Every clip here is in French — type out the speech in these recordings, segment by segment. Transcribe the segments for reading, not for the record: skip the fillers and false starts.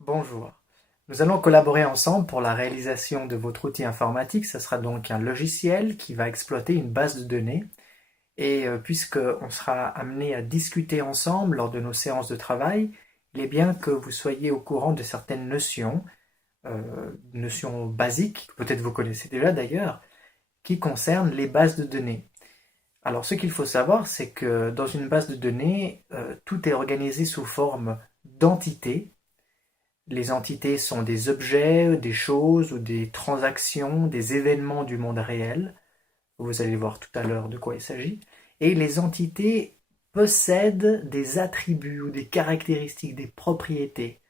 Bonjour. Nous allons collaborer ensemble pour la réalisation de votre outil informatique. Ce sera donc un logiciel qui va exploiter une base de données. Et puisqu'on sera amené à discuter ensemble lors de nos séances de travail, il est bien que vous soyez au courant de certaines notions basiques, que peut-être vous connaissez déjà d'ailleurs, qui concernent les bases de données. Alors ce qu'il faut savoir, c'est que dans une base de données, tout est organisé sous forme d'entités. Les entités sont des objets, des choses ou des transactions, des événements du monde réel. Vous allez voir tout à l'heure de quoi il s'agit. Et les entités possèdent des attributs ou des caractéristiques, des propriétés.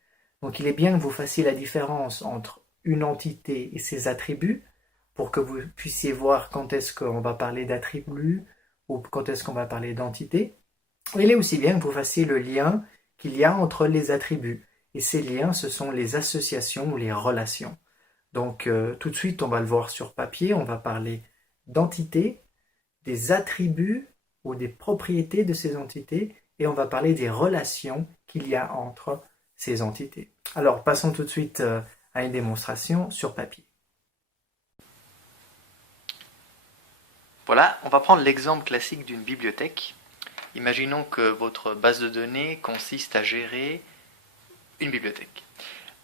Donc il est bien que vous fassiez la différence entre une entité et ses attributs pour que vous puissiez voir quand est-ce qu'on va parler d'attributs ou quand est-ce qu'on va parler d'entité. Il est aussi bien que vous fassiez le lien qu'il y a entre les attributs. Et ces liens, ce sont les associations ou les relations. Donc tout de suite, on va le voir sur papier, on va parler d'entités, des attributs ou des propriétés de ces entités, et on va parler des relations qu'il y a entre ces entités. Alors passons tout de suite à une démonstration sur papier. Voilà, on va prendre l'exemple classique d'une bibliothèque. Imaginons que votre base de données consiste à gérer une bibliothèque.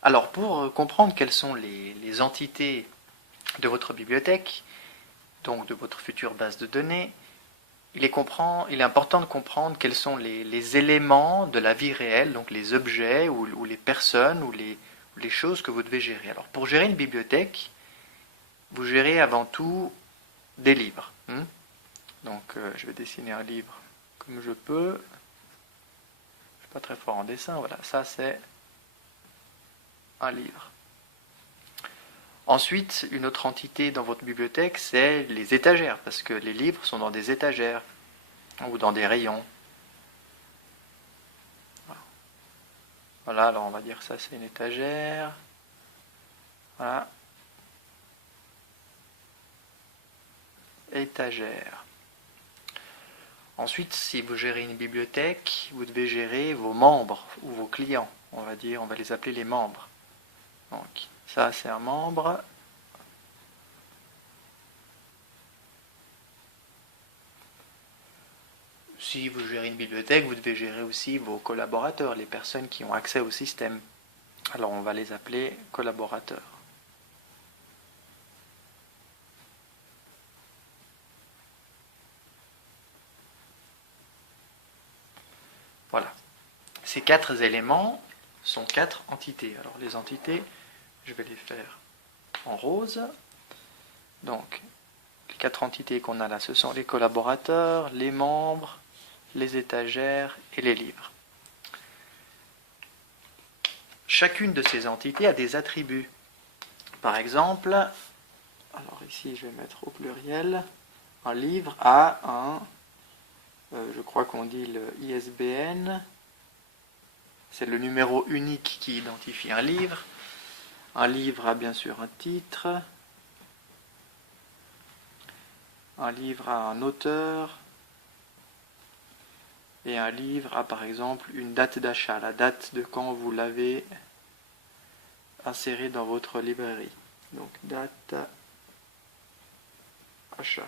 Alors, pour comprendre quelles sont les entités de votre bibliothèque, donc de votre future base de données, il est important de comprendre quels sont les éléments de la vie réelle, donc les objets ou les personnes ou les choses que vous devez gérer. Alors, pour gérer une bibliothèque, vous gérez avant tout des livres. Donc, je vais dessiner un livre comme je peux. Je ne suis pas très fort en dessin. Voilà, ça c'est un livre. Ensuite, une autre entité dans votre bibliothèque, c'est les étagères, parce que les livres sont dans des étagères ou dans des rayons. Voilà, alors on va dire que ça c'est une étagère. Voilà. Étagère. Ensuite, si vous gérez une bibliothèque, vous devez gérer vos membres ou vos clients. On va les appeler les membres. Donc, ça c'est un membre. Si vous gérez une bibliothèque, vous devez gérer aussi vos collaborateurs, les personnes qui ont accès au système. Alors on va les appeler collaborateurs. Voilà. Ces quatre éléments sont quatre entités. Alors les entités, je vais les faire en rose. Donc, les quatre entités qu'on a là, ce sont les collaborateurs, les membres, les étagères et les livres. Chacune de ces entités a des attributs. Par exemple, alors ici je vais mettre au pluriel, un livre a je crois qu'on dit le ISBN, c'est le numéro unique qui identifie un livre. Un livre a bien sûr un titre, un livre a un auteur, et un livre a par exemple une date d'achat, la date de quand vous l'avez inséré dans votre librairie. Donc date achat.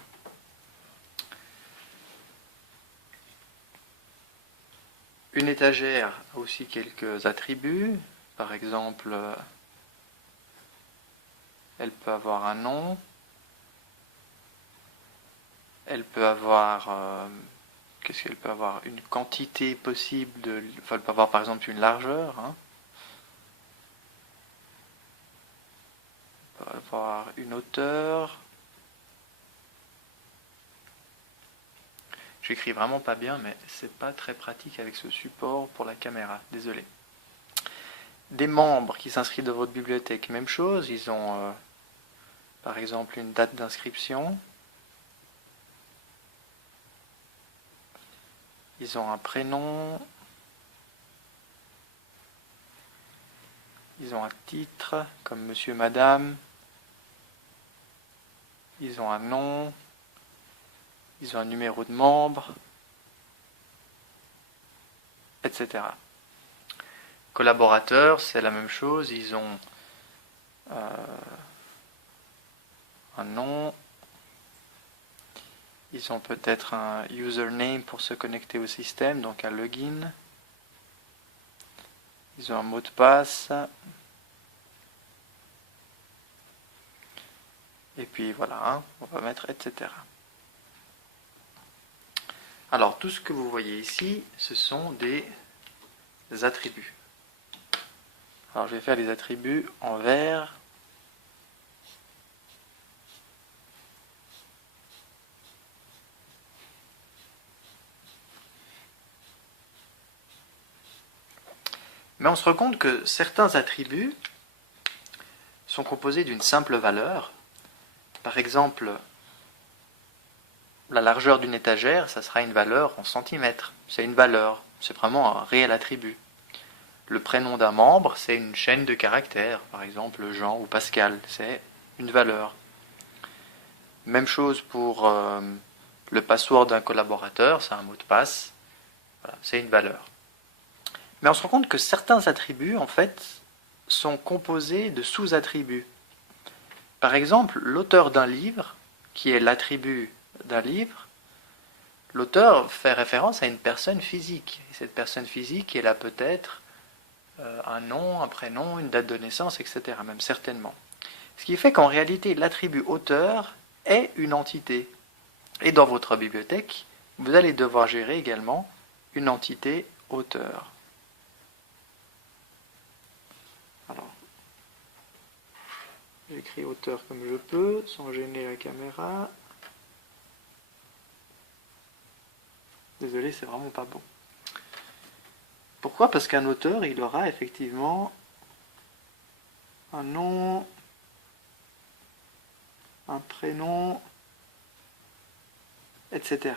Une étagère a aussi quelques attributs. Par exemple, elle peut avoir un nom. Elle peut avoir... qu'est-ce qu'elle peut avoir? Une quantité possible de... Enfin, elle peut avoir par exemple une largeur. Elle peut avoir une hauteur. J'écris vraiment pas bien, mais c'est pas très pratique avec ce support pour la caméra. Désolé. Des membres qui s'inscrivent dans votre bibliothèque, même chose. Ils ont par exemple une date d'inscription. Ils ont un prénom. Ils ont un titre, comme monsieur, madame. Ils ont un nom. Ils ont un numéro de membre, etc. Collaborateurs, c'est la même chose, ils ont un nom, ils ont peut-être un username pour se connecter au système, donc un login. Ils ont un mot de passe. Et puis voilà, hein, on va mettre etc. Alors tout ce que vous voyez ici, ce sont des attributs. Alors je vais faire les attributs en vert. Mais on se rend compte que certains attributs sont composés d'une simple valeur. Par exemple, la largeur d'une étagère, ça sera une valeur en centimètres. C'est une valeur, c'est vraiment un réel attribut. Le prénom d'un membre, c'est une chaîne de caractères. Par exemple, Jean ou Pascal, c'est une valeur. Même chose pour le password d'un collaborateur, c'est un mot de passe. Voilà, c'est une valeur. Mais on se rend compte que certains attributs, en fait, sont composés de sous-attributs. Par exemple, l'auteur d'un livre, qui est l'attribut d'un livre, l'auteur fait référence à une personne physique. Et cette personne physique, elle a peut-être un nom, un prénom, une date de naissance, etc. Même certainement. Ce qui fait qu'en réalité, l'attribut auteur est une entité. Et dans votre bibliothèque, vous allez devoir gérer également une entité auteur. Alors, j'écris auteur comme je peux, sans gêner la caméra. Désolé, c'est vraiment pas bon. Pourquoi? Parce qu'un auteur, il aura effectivement un nom, un prénom, etc.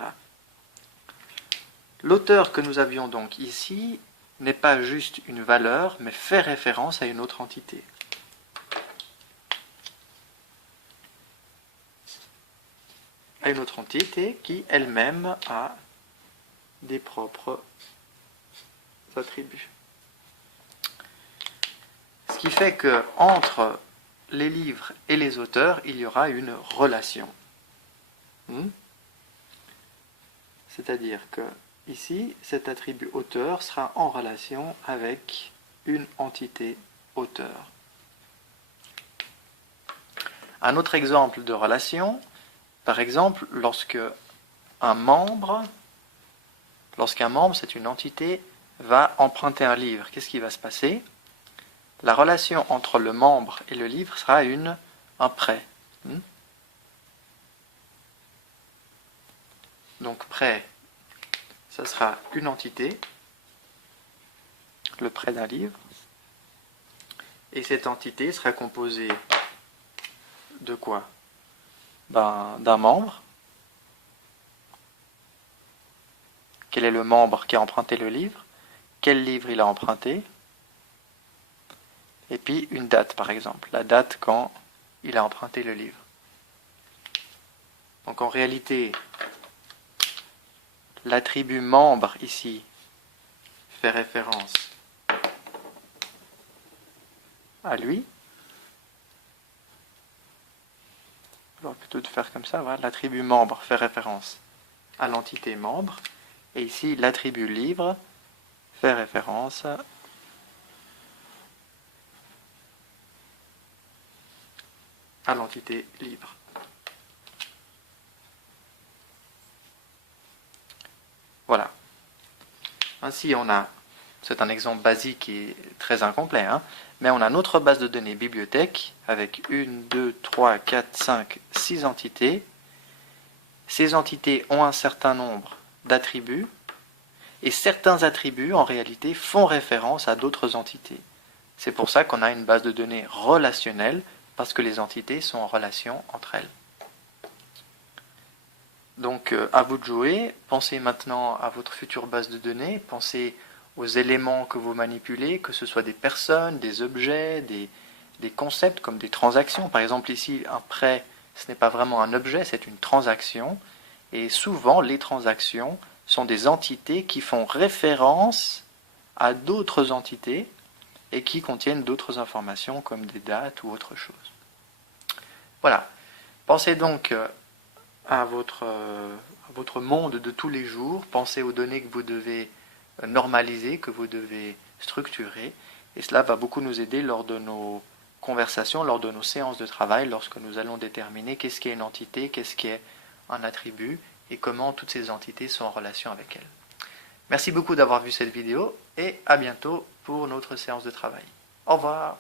L'auteur que nous avions donc ici n'est pas juste une valeur, mais fait référence à une autre entité. À une autre entité qui elle-même a des propres attributs. Ce qui fait que entre les livres et les auteurs, il y aura une relation. C'est-à-dire que ici, cet attribut auteur sera en relation avec une entité auteur. Un autre exemple de relation, par exemple, lorsqu'un membre, c'est une entité, va emprunter un livre, qu'est-ce qui va se passer? La relation entre le membre et le livre sera un prêt. Donc prêt, ça sera une entité, le prêt d'un livre, et cette entité sera composée de quoi? D'un membre. Quel est le membre qui a emprunté le livre? Quel livre il a emprunté? Et puis une date, par exemple, la date quand il a emprunté le livre. Donc en réalité, l'attribut membre ici fait référence à lui. Alors plutôt de faire comme ça, voilà, l'attribut membre fait référence à l'entité membre. Et ici, l'attribut livre fait référence à l'entité libre. Voilà. Ainsi, c'est un exemple basique et très incomplet, mais on a notre base de données bibliothèque avec 1, 2, 3, 4, 5, 6 entités. Ces entités ont un certain nombre d'attributs, et certains attributs, en réalité, font référence à d'autres entités. C'est pour ça qu'on a une base de données relationnelle, parce que les entités sont en relation entre elles. Donc, à vous de jouer. Pensez maintenant à votre future base de données. Pensez aux éléments que vous manipulez, que ce soit des personnes, des objets, des concepts comme des transactions. Par exemple, ici, un prêt, ce n'est pas vraiment un objet, c'est une transaction. Et souvent, les transactions sont des entités qui font référence à d'autres entités et qui contiennent d'autres informations comme des dates ou autre chose. Voilà. Pensez donc à votre monde de tous les jours, pensez aux données que vous devez normaliser, que vous devez structurer, et cela va beaucoup nous aider lors de nos conversations, lors de nos séances de travail, lorsque nous allons déterminer qu'est-ce qui est une entité, qu'est-ce qui est un attribut, et comment toutes ces entités sont en relation avec elles. Merci beaucoup d'avoir vu cette vidéo, et à bientôt pour notre séance de travail. Au revoir.